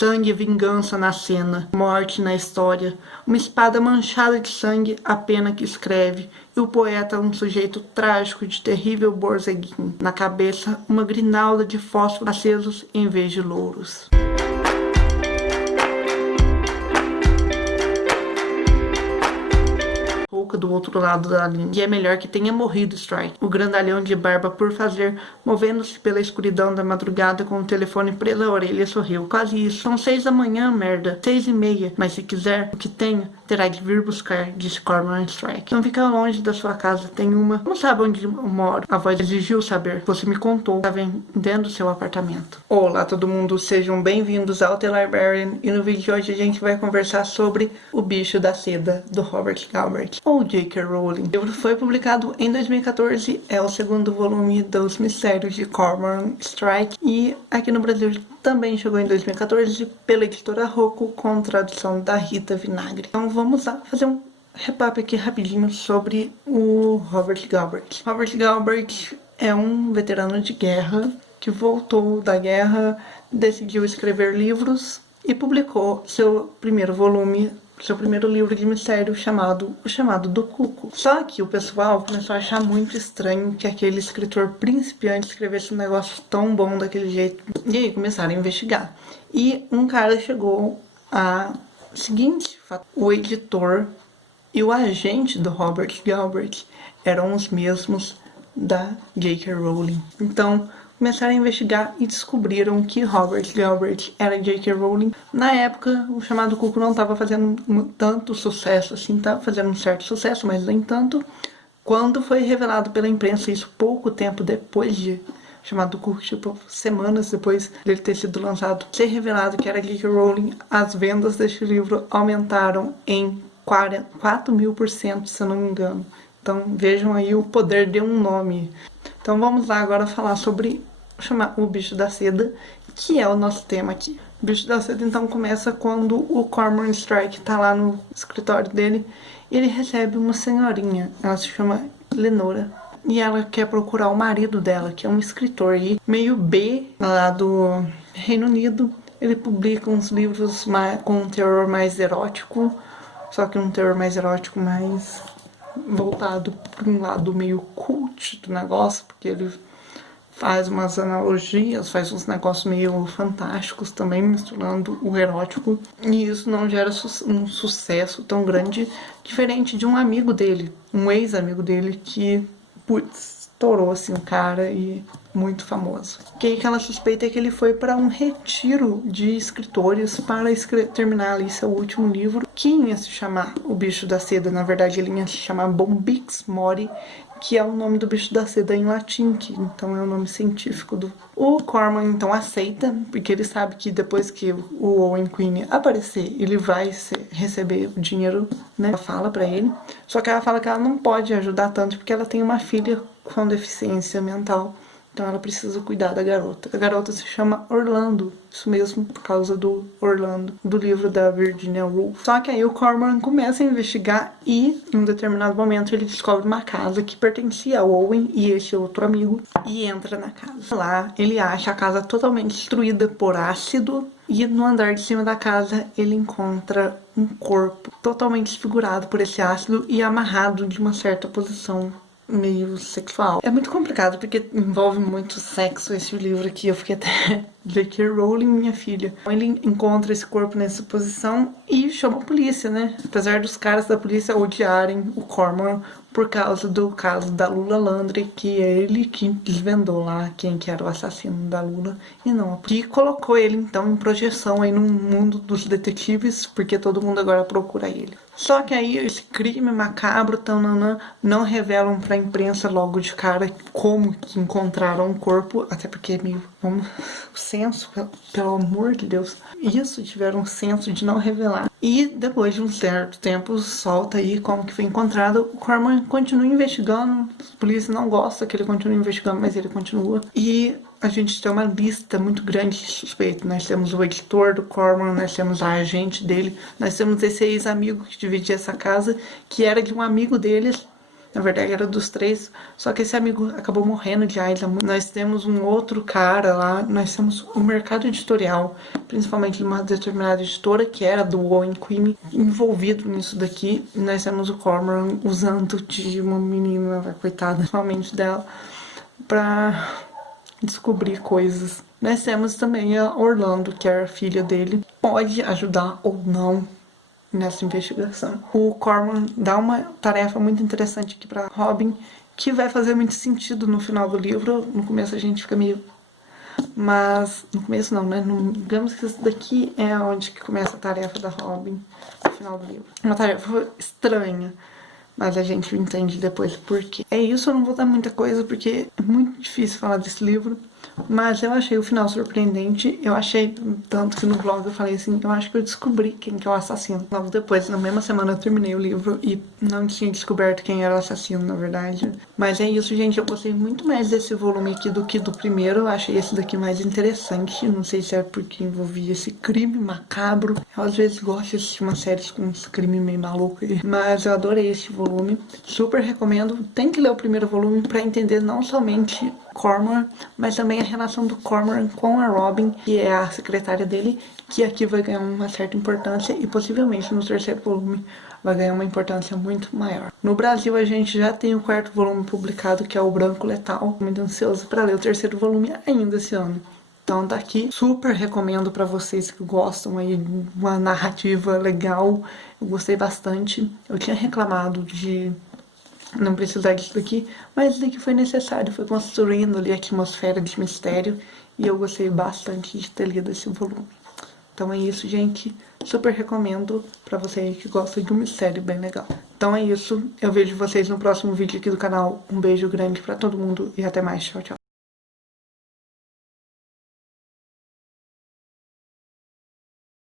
Sangue e vingança na cena, morte na história, uma espada manchada de sangue, a pena que escreve, e o poeta é um sujeito trágico de terrível borzeguim. Na cabeça, uma grinalda de fósforos acesos em vez de louros. Do outro lado da linha, e é melhor que tenha morrido Strike, o grandalhão de barba por fazer, movendo-se pela escuridão da madrugada com o telefone preso à orelha, sorriu. Quase isso. São 6 da manhã, merda. 6:30. Mas se quiser o que tenho, terá de vir buscar, disse Cormoran Strike. Não fica longe da sua casa, tem uma. Não sabe onde eu moro. A voz exigiu saber. Você me contou. Está vendendo seu apartamento. Olá, todo mundo. Sejam bem-vindos ao The Librarian. E no vídeo de hoje a gente vai conversar sobre O Bicho da Seda, do Robert Galbraith, ou J.K. Rowling. O livro foi publicado em 2014, é o segundo volume dos Mistérios de Cormoran Strike, e aqui no Brasil também chegou em 2014 pela editora Rocco, com tradução da Rita Vinagre. Então vamos lá fazer um repap aqui rapidinho sobre o Robert Galbraith. Robert Galbraith é um veterano de guerra que voltou da guerra, decidiu escrever livros e publicou seu primeiro livro de mistério O Chamado do Cuco. Só que o pessoal começou a achar muito estranho que aquele escritor principiante escrevesse um negócio tão bom daquele jeito. E aí começaram a investigar. E um cara chegou a seguinte fato: o editor e o agente do Robert Galbraith eram os mesmos da J.K. Rowling. Então começaram a investigar e descobriram que Robert Galbraith era J.K. Rowling. Na época, O Chamado Cuco não estava fazendo tanto sucesso assim, estava fazendo um certo sucesso, mas nem tanto. Quando foi revelado pela imprensa, isso pouco tempo depois de O Chamado Cuco, tipo semanas depois dele ter sido lançado, ser revelado que era J.K. Rowling, as vendas deste livro aumentaram em 4.000%, se eu não me engano. Então vejam aí o poder de um nome. Então vamos lá agora falar sobre O Bicho da Seda, que é o nosso tema aqui. O Bicho da Seda então começa quando o Cormoran Strike está lá no escritório dele e ele recebe uma senhorinha, ela se chama Lenora, e ela quer procurar o marido dela, que é um escritor aí, meio B, lá do Reino Unido. Ele publica uns livros com um teor mais erótico, só que um teor mais erótico mais voltado para um lado meio cult do negócio, porque ele faz umas analogias, faz uns negócios meio fantásticos também, misturando o erótico, e isso não gera um sucesso tão grande, diferente de um amigo dele, um ex-amigo dele, que, estourou assim o cara e muito famoso. O que ela suspeita é que ele foi para um retiro de escritores para terminar ali seu último livro, que ia se chamar O Bicho da Seda. Na verdade ele ia se chamar Bombyx Mori, que é o nome do bicho da seda em latim, que então é o nome científico do... O Cormoran então aceita, porque ele sabe que depois que o Owen Quinn aparecer, ele vai receber o dinheiro, né? Ela fala pra ele, só que ela fala que ela não pode ajudar tanto, porque ela tem uma filha com deficiência mental, então ela precisa cuidar da garota. A garota se chama Orlando, isso mesmo, por causa do Orlando, do livro da Virginia Woolf. Só que aí o Cormoran começa a investigar e, em um determinado momento, ele descobre uma casa que pertencia ao Owen e esse outro amigo, e entra na casa. Lá, ele acha a casa totalmente destruída por ácido, e no andar de cima da casa ele encontra um corpo totalmente desfigurado por esse ácido e amarrado de uma certa posição meio sexual. É muito complicado porque envolve muito sexo esse livro aqui. Eu fiquei até... J.K. Rowling, minha filha. Ele encontra esse corpo nessa posição e chama a polícia, né? Apesar dos caras da polícia odiarem o Cormoran por causa do caso da Lula Landry, que é ele que desvendou lá quem que era o assassino da Lula e não. E colocou ele então em projeção aí no mundo dos detetives, porque todo mundo agora procura ele. Só que aí esse crime macabro não revelam pra imprensa logo de cara como que encontraram o corpo, até porque é meio... senso, pelo amor de Deus, isso, tiveram um senso de não revelar. E depois de um certo tempo solta aí como que foi encontrado. O Cormoran continua investigando, a polícia não gosta que ele continue investigando, mas ele continua, e a gente tem uma lista muito grande de suspeitos. Nós temos o editor do Cormoran, nós temos a agente dele, nós temos esse ex-amigo que dividia essa casa, que era de um amigo deles, Na verdade era dos 3, só que esse amigo acabou morrendo de AIDS. Nós temos um outro cara lá, nós temos o mercado editorial, principalmente de uma determinada editora, que era do Owen Quinn, envolvido nisso daqui. E nós temos o Cormoran usando de uma menina, coitada, principalmente dela, pra descobrir coisas. Nós temos também a Orlando, que é a filha dele, pode ajudar ou não nessa investigação. O Cormoran dá uma tarefa muito interessante aqui para Robin, que vai fazer muito sentido no final do livro. No começo a gente fica meio... Mas... No começo não, né? Digamos que isso daqui é onde que começa a tarefa da Robin, no final do livro. Uma tarefa estranha, mas a gente entende depois por quê. É isso, eu não vou dar muita coisa, porque é muito difícil falar desse livro. Mas eu achei o final surpreendente. Eu achei, tanto que no vlog eu falei assim, eu acho que eu descobri quem que é o assassino. Logo depois, na mesma semana, eu terminei o livro e não tinha descoberto quem era o assassino, na verdade. Mas é isso, gente. Eu gostei muito mais desse volume aqui do que do primeiro. Eu achei esse daqui mais interessante. Não sei se é porque envolvia esse crime macabro. Eu às vezes gosto de assistir umas séries com uns crimes meio malucos. Mas eu adorei esse volume. Super recomendo. Tem que ler o primeiro volume pra entender não somente Cormoran, mas também a relação do Cormoran com a Robin, que é a secretária dele, que aqui vai ganhar uma certa importância e possivelmente no terceiro volume vai ganhar uma importância muito maior. No Brasil a gente já tem o 4º volume publicado, que é o Branco Letal. Muito ansioso para ler o 3º volume ainda esse ano. Então tá aqui, super recomendo para vocês que gostam aí de uma narrativa legal. Eu gostei bastante. Eu tinha reclamado de não precisar disso daqui, mas isso daqui foi necessário, foi construindo ali a atmosfera de mistério e eu gostei bastante de ter lido esse volume. Então é isso, gente, super recomendo pra vocês que gostam de um mistério bem legal. Então é isso, eu vejo vocês no próximo vídeo aqui do canal, um beijo grande pra todo mundo e até mais, tchau, tchau.